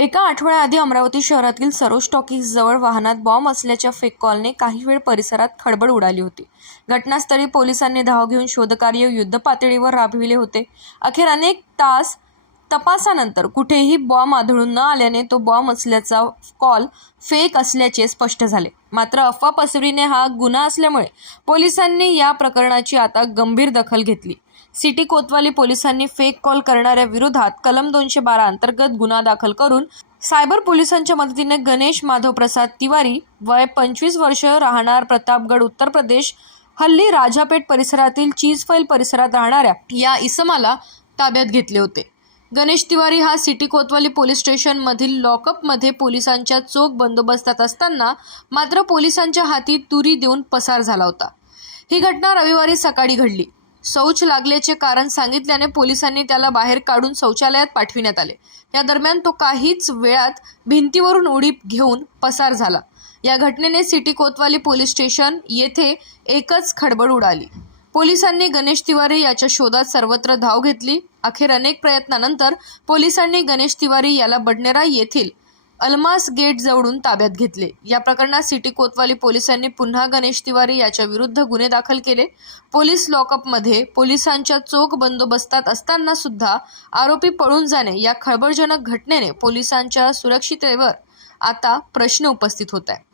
एका आठवड्याआधी अमरावती शहरातील सरोज टॉकीज जवळ वाहनात बॉम्ब असल्याच्या फेक कॉलने काही वेळ परिसरात खळबळ उडाली होती. घटनास्थळी पोलिसांनी धाव घेऊन शोधकार्य युद्धपातळीवर राबविले होते. अखेर अनेक तास तपासानंतर कुठेही बॉम्ब आढळून न आल्याने तो बॉम्ब असल्याचा कॉल फेक असल्याचे स्पष्ट झाले. मात्र अफवा पसरविणे हा गुन्हा असल्यामुळे पोलिसांनी या प्रकरणाची आता गंभीर दखल घेतली. सिटी कोतवाली पोलिसांनी फेक कॉल करणाऱ्या विरोधात कलम दोनशे बारा अंतर्गत गुन्हा दाखल करून सायबर पोलिसांच्या मदतीने गणेश माधव प्रसाद तिवारी वय पंचवीस वर्ष राहणार प्रतापगड उत्तर प्रदेश हल्ली राजापेठ परिसरातील चीज फैल परिसरात राहणाऱ्या या इसमाला ताब्यात घेतले होते. गणेश तिवारी हा सिटी कोतवाली पोलीस स्टेशनमधील लॉकअपमध्ये पोलिसांच्या चोख बंदोबस्तात असताना मात्र पोलिसांच्या हाती तुरी देऊन पसार झाला होता. ही घटना रविवारी सकाळी घडली. शौच लागल्याचे कारण सांगितल्याने पोलिसांनी त्याला बाहेर काढून शौचालयात पाठविण्यात आले. या दरम्यान तो काहीच वेळात भिंतीवरून उडी घेऊन पसार झाला. या घटनेने सिटी कोतवाली पोलीस स्टेशन येथे एकच खडबड उडाली. पोलिसांनी गणेश तिवारी याच्या शोधात सर्वत्र धाव घेतली. अखेर अनेक प्रयत्नानंतर पोलिसांनी गणेश तिवारी याला बडनेरा येथील अल्मास गेट जवळून ताब्यात घेतले. या प्रकरणात सिटी कोतवाली पोलिसांनी पुन्हा गणेश तिवारी याच्या विरुद्ध गुन्हे दाखल केले. पोलीस लॉकअपमध्ये पोलिसांच्या चोख बंदोबस्तात असताना सुद्धा आरोपी पळून जाणे या खळबळजनक घटनेने पोलिसांच्या सुरक्षिततेवर आता प्रश्न उपस्थित होत आहे